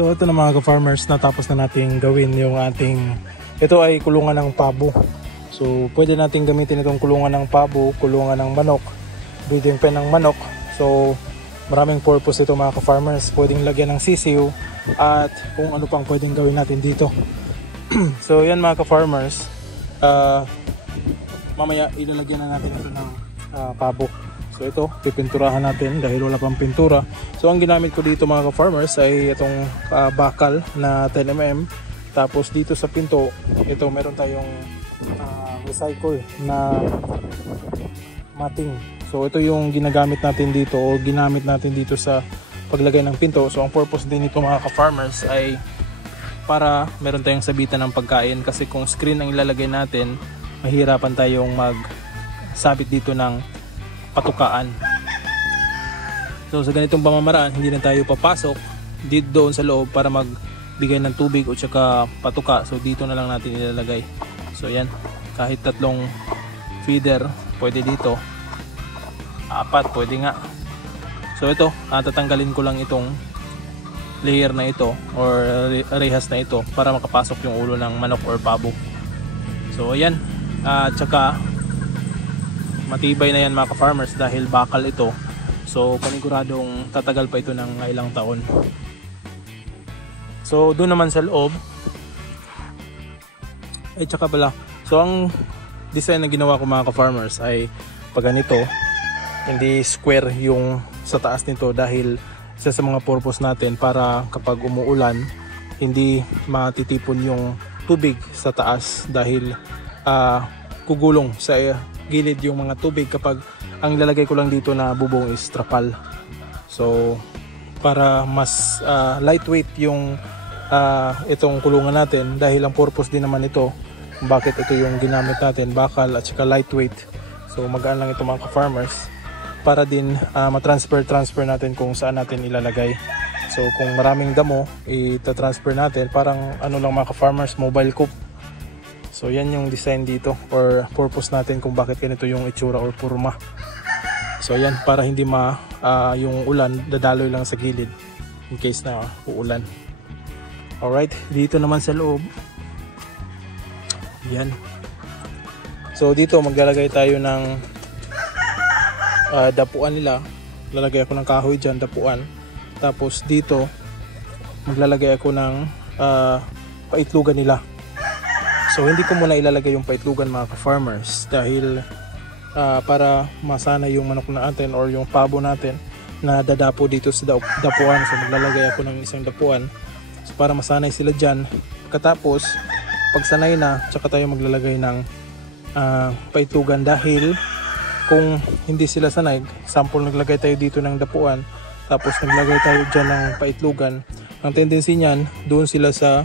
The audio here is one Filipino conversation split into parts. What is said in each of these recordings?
So ito na mga ka-farmers, natapos na natin gawin yung ating, ito ay kulungan ng pabo. So pwede natin gamitin itong kulungan ng pabo, kulungan ng manok, breeding pen ng manok. So maraming purpose ito mga ka-farmers. Pwedeng lagyan ng sisiw at kung ano pang pwedeng gawin natin dito. So yan mga ka-farmers, mamaya ilalagyan na natin ito ng pabo. So ito, pipinturahan natin dahil wala pang pintura. So ang ginamit ko dito mga ka-farmers ay itong bakal na 10mm. Tapos dito sa pinto, ito meron tayong recycle na matting. So ito yung ginagamit natin dito o ginamit natin dito sa paglagay ng pinto. So ang purpose din nito mga ka-farmers ay para meron tayong sabitan ng pagkain. Kasi kung screen ang ilalagay natin, mahirapan tayong magsabit dito ng patukaan. So sa ganitong pamamaraan, hindi na tayo papasok dito doon sa loob para magbigay ng tubig o tsaka patuka. So dito na lang natin ilalagay. So yan, kahit 3 feeder pwede dito, 4 pwede nga. So ito, tatanggalin ko lang itong layer na ito or rehas na ito para makapasok yung ulo ng manok or pabo. So ayan, tsaka matibay na yan mga ka-farmers dahil bakal ito. So paniguradong tatagal pa ito ng ilang taon. So doon naman sa loob ay tsaka pala, so ang design na ginawa ko mga ka-farmers ay pag ganito, hindi square yung sa taas nito dahil isa sa mga purpose natin para kapag umuulan hindi matitipon yung tubig sa taas dahil kugulong sa gilid yung mga tubig kapag ang lalagay ko lang dito na bubong is trapal. So para mas lightweight yung itong kulungan natin dahil ang purpose din naman ito bakit ito yung ginamit natin, bakal at saka lightweight. So magaan lang ito mga ka-farmers para din matransfer natin kung saan natin ilalagay. So kung maraming damo ita-transfer natin, parang ano lang mga ka-farmers, mobile coop. So yan yung design dito or purpose natin kung bakit ganito yung itsura or purma. So yan, para hindi yung ulan dadaloy lang sa gilid in case na uulan. Alright, dito naman sa loob, yan. So dito maglalagay tayo ng dapuan nila. Lalagay ako ng kahoy dyan, dapuan. Tapos dito maglalagay ako ng paitlugan nila. So hindi ko muna ilalagay yung paitlugan mga ka-farmers dahil para masana yung manok natin or yung pabo natin na dadapo dito sa dapuan. So maglalagay ako ng isang dapuan so, para masanay sila dyan. Pagkatapos pag sanay na, tsaka tayo maglalagay ng paitlugan dahil kung hindi sila sanay, sample naglagay tayo dito ng dapuan tapos naglagay tayo dyan ng paitlugan, ang tendency niyan doon sila sa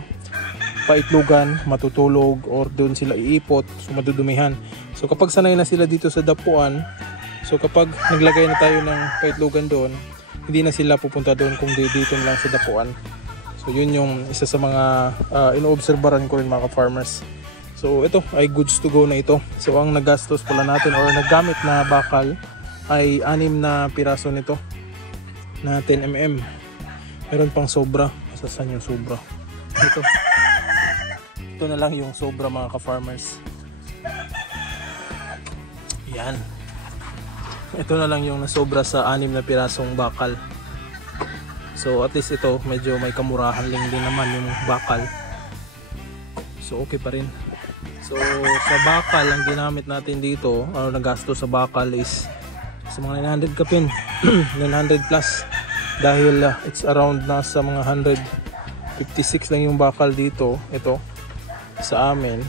paitlugan matutulog or doon sila iipot, so madudumihan. So kapag sanay na sila dito sa dapuan, so kapag naglagay na tayo ng paitlugan doon, hindi na sila pupunta doon kung dito na lang sa dapuan. So yun yung isa sa mga inoobserbaran ko rin mga ka-farmers. So ito ay goods to go na ito. So ang nagastos pala natin or naggamit na bakal ay 6 na piraso nito na 10mm. Meron pang sobra. Saan yung sobra? Ito na lang yung sobra mga ka-farmers. Yan. Ito na lang yung nasobra sa 6 na pirasong bakal. So at least ito medyo may kamurahan lang din naman yung bakal. So okay pa rin. So sa bakal ang ginamit natin dito, nagasto sa bakal is sa mga 900 kapin. 900 plus dahil it's around nasa mga 156 lang yung bakal dito. Ito sa amin.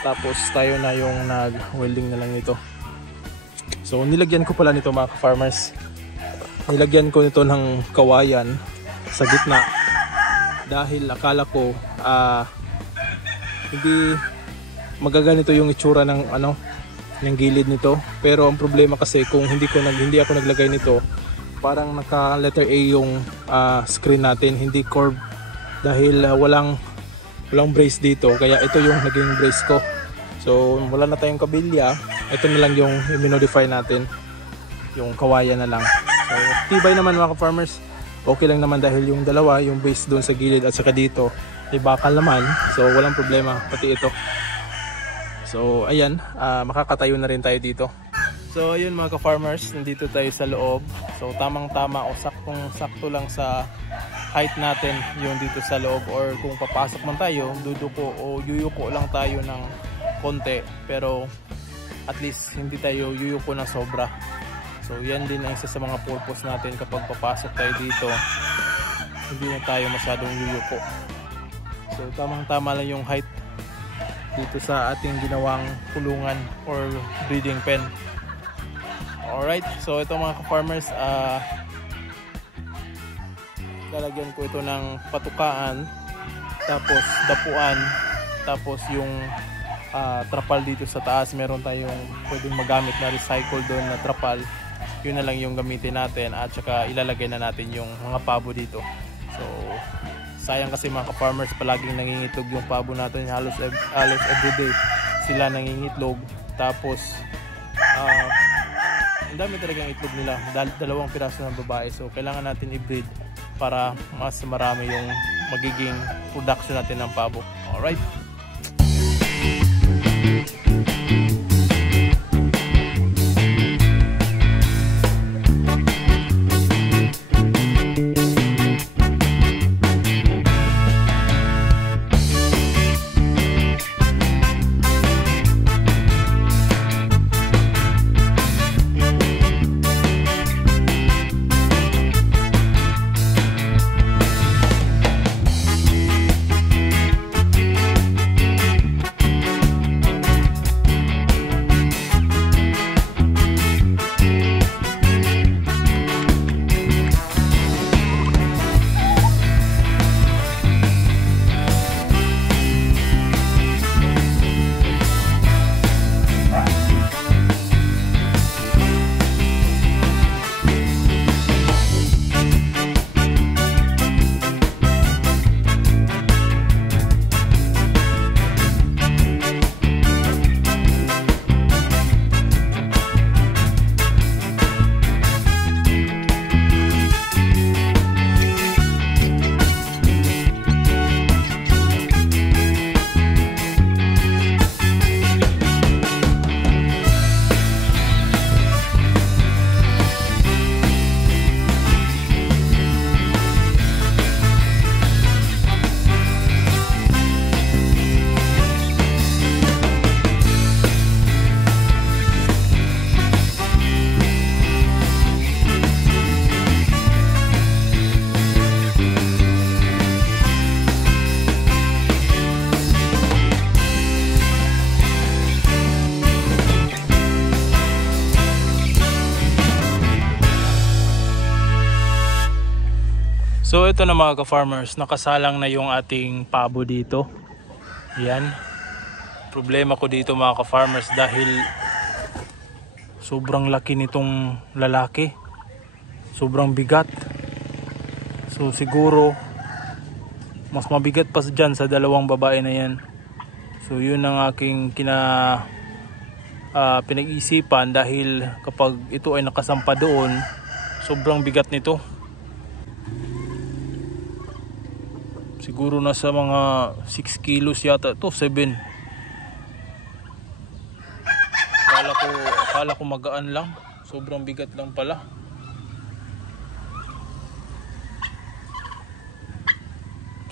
Tapos tayo na yung nag-welding na lang ito. So nilagyan ko pala nito mga ka-farmers. Nilagyan ko nito ng kawayan sa gitna dahil akala ko hindi magaganito yung itsura ng ng gilid nito. Pero ang problema kasi kung hindi ako naglagay nito, parang naka letter A yung screen natin, hindi curve dahil walang brace dito, kaya ito yung naging brace ko. So wala na tayong kabilya, ito na lang yung i-modify natin, yung kawayan na lang. So tibay naman mga ka-farmers. okay lang naman dahil yung dalawa, yung base doon sa gilid at saka dito ay bakal naman, so walang problema pati ito. So ayan, makakatayo na rin tayo dito. So ayun mga ka-farmers, nandito tayo sa loob. So tamang tama o saktong-sakto lang sa height natin yung dito sa loob, or kung papasok man tayo, duduko o yuyuko lang tayo ng konti, pero at least hindi tayo yuyuko na sobra. So yan din ang isa sa mga purpose natin kapag papasok tayo dito, hindi na tayo masyadong yuyuko. So tamang tama lang yung height dito sa ating ginawang kulungan or breeding pen. Alright, so ito mga ka-farmers, lalagyan ko ito ng patukaan, tapos dapuan, tapos yung trapal dito sa taas. Meron tayong pwedeng magamit na recycle doon na trapal, yun na lang yung gamitin natin, at saka ilalagay na natin yung mga pabo dito. So sayang kasi mga ka-farmers, palaging nangingitlog yung pabo natin, halos everyday sila nangingitlog. Tapos ang dami talagang itlog nila, 2 piraso ng babae, so kailangan natin i-breed para mas marami yung magiging production natin ng pabo. Alright. So ito na mga ka-farmers, nakasalang na yung ating pabo dito. Yan. Problema ko dito mga ka-farmers dahil sobrang laki nitong lalaki. Sobrang bigat. So siguro mas mabigat pa dyan sa 2 babae na yan. So yun ang aking pinag-isipan, dahil kapag ito ay nakasampa doon, sobrang bigat nito. Siguro nasa mga 6 kilos yata to, 7. Akala ko magaan lang, sobrang bigat lang pala.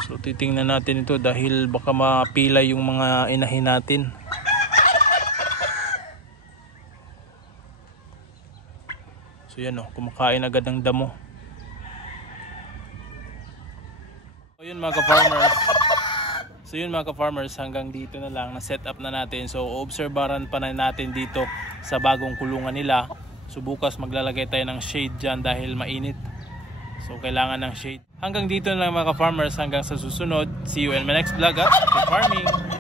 So titingnan natin ito dahil baka mapila yung mga inahin natin. So yan o, kumakain agad ng damo. So yun mga ka-farmers, hanggang dito na lang, na set up na natin. So obserbaran pa na natin dito sa bagong kulungan nila. So bukas maglalagay tayo ng shade dyan dahil mainit. So kailangan ng shade. Hanggang dito na lang mga ka-farmers, hanggang sa susunod. See you in my next vlog at Farming.